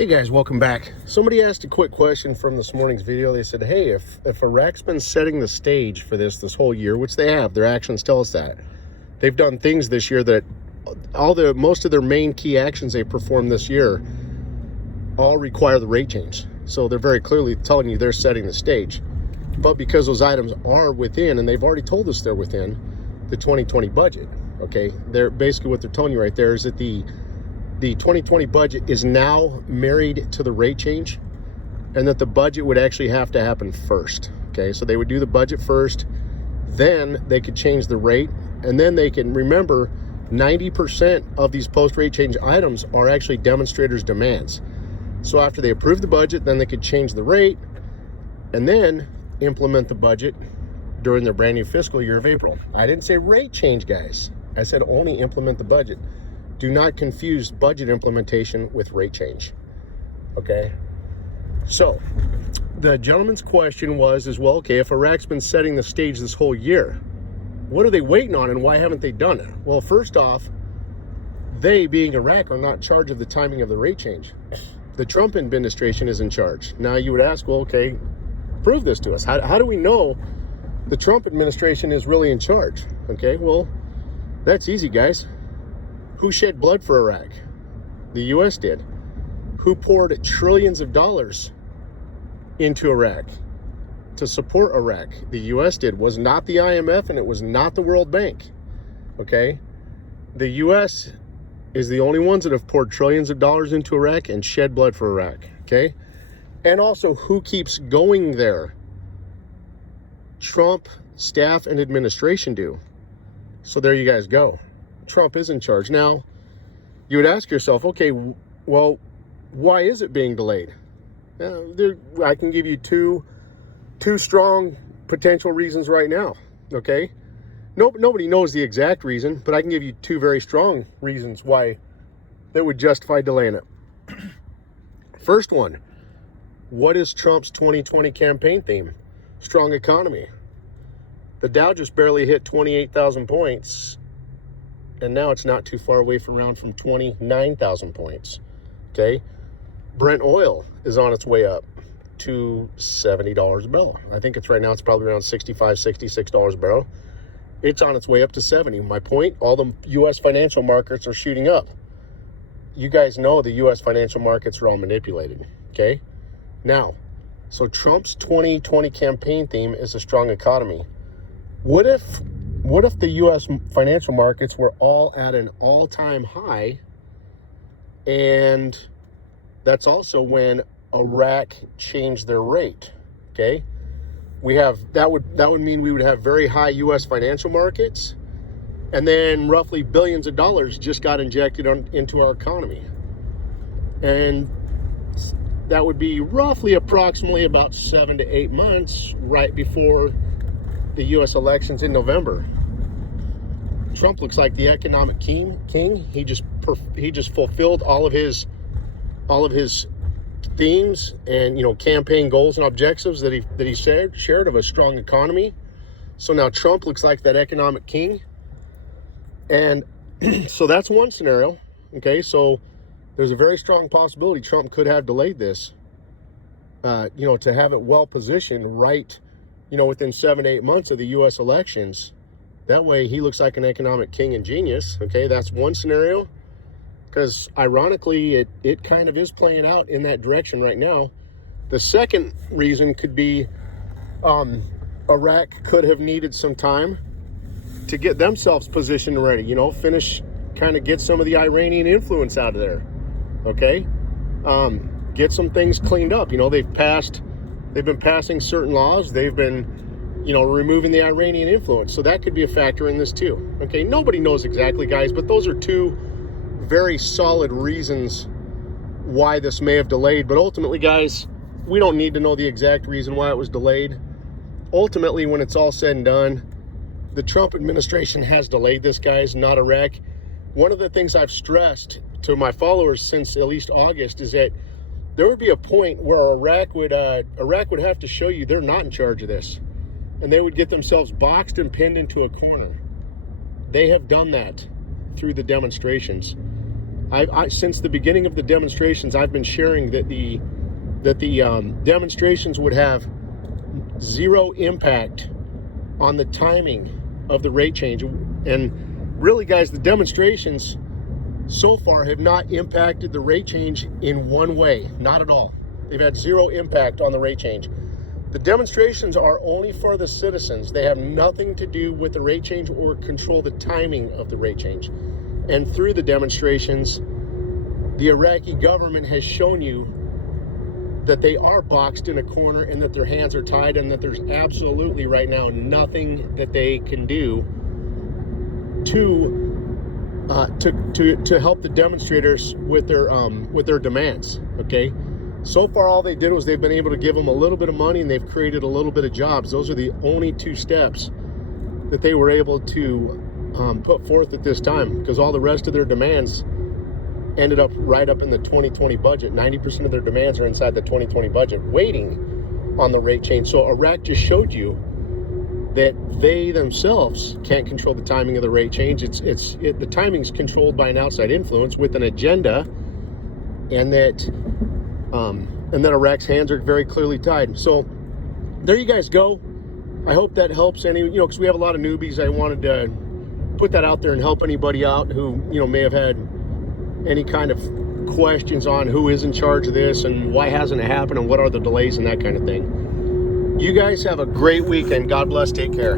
Hey guys, welcome back. Somebody asked a quick question from this morning's video. They said, hey, if Iraq's been setting the stage for this whole year, which they have, their actions tell us that. They've done things this year that most of their main key actions they performed this year all require the rate change. So they're very clearly telling you they're setting the stage. But because those items are within, and they've already told us they're within the 2020 budget, okay? They're basically what they're telling you right there is that the 2020 budget is now married to the rate change, and that the budget would actually have to happen first. Okay, so they would do the budget first, then they could change the rate, and then they can remember 90% of these post-rate change items are actually demonstrators' demands. So after they approve the budget, then they could change the rate and then implement the budget during their brand new fiscal year of April. I didn't say rate change, guys. I said only implement the budget. Do not confuse budget implementation with rate change, okay? So the gentleman's question was, well, okay, if Iraq's been setting the stage this whole year, what are they waiting on and why haven't they done it? Well, first off, they, being Iraq, are not in charge of the timing of the rate change. The Trump administration is in charge. Now you would ask, well, okay, prove this to us. How do we know the Trump administration is really in charge? Okay, well, that's easy, guys. Who shed blood for Iraq? The U.S. did. Who poured trillions of dollars into Iraq to support Iraq? The U.S. did. Was not the IMF, and it was not the World Bank. Okay? The U.S. is the only ones that have poured trillions of dollars into Iraq and shed blood for Iraq. Okay? And also, who keeps going there? Trump, staff, and administration do. So there you guys go. Trump is in charge. Now, you would ask yourself, okay, well, why is it being delayed? I can give you two strong potential reasons right now, okay? Nobody knows the exact reason, but I can give you two very strong reasons why that would justify delaying it. First one, what is Trump's 2020 campaign theme? Strong economy. The Dow just barely hit 28,000 points, and now it's not too far away from 29,000 points, okay? Brent oil is on its way up to $70 a barrel. I think it's right now, it's probably around $65, $66 a barrel. It's on its way up to 70. My point, all the U.S. financial markets are shooting up. You guys know the U.S. financial markets are all manipulated, okay? Now, so Trump's 2020 campaign theme is a strong economy. What if the U.S. financial markets were all at an all-time high, and that's also when Iraq changed their rate, okay? That would mean we would have very high U.S. financial markets, and then roughly billions of dollars just got injected into our economy. And that would be roughly approximately about 7 to 8 months right before the U.S. elections in November. Trump looks like the economic king. He just fulfilled all of his themes and campaign goals and objectives that he shared of a strong economy. So now Trump looks like that economic king, and so that's one scenario. Okay, so there's a very strong possibility Trump could have delayed this. To have it well positioned right. Within 7 to 8 months of the U.S. elections. That way he looks like an economic king and genius. Okay, that's one scenario. Because ironically, it kind of is playing out in that direction right now. The second reason could be Iraq could have needed some time to get themselves positioned ready. Get some of the Iranian influence out of there. Okay, get some things cleaned up. They've been passing certain laws. They've been, removing the Iranian influence. So that could be a factor in this too. Okay, nobody knows exactly, guys, but those are two very solid reasons why this may have delayed. But ultimately, guys, we don't need to know the exact reason why it was delayed. Ultimately, when it's all said and done, the Trump administration has delayed this, guys, not Iraq. One of the things I've stressed to my followers since at least August is that there would be a point where Iraq would have to show you they're not in charge of this, and they would get themselves boxed and pinned into a corner. They have done that through the demonstrations. Since the beginning of the demonstrations, I've been sharing that the demonstrations would have zero impact on the timing of the rate change. And really, guys, the demonstrations so far have not impacted the rate change in one way, not at all. They've had zero impact on the rate change. The demonstrations are only for the citizens. They have nothing to do with the rate change or control the timing of the rate change. And through the demonstrations, the Iraqi government has shown you that they are boxed in a corner and that their hands are tied, and that there's absolutely right now nothing that they can do to help the demonstrators with their demands. Okay, so far all they did was they've been able to give them a little bit of money, and they've created a little bit of jobs. Those are the only two steps that they were able to put forth at this time, because all the rest of their demands ended up right up in the 2020 budget. 90% of their demands are inside the 2020 budget, waiting on the rate change. So Iraq just showed you that they themselves can't control the timing of the rate change. The timing's controlled by an outside influence with an agenda, and that Iraq's hands are very clearly tied. So there you guys go. I hope that helps any, because we have a lot of newbies. I wanted to put that out there and help anybody out who, may have had any kind of questions on who is in charge of this and why hasn't it happened and what are the delays and that kind of thing. You guys have a great weekend. God bless. Take care.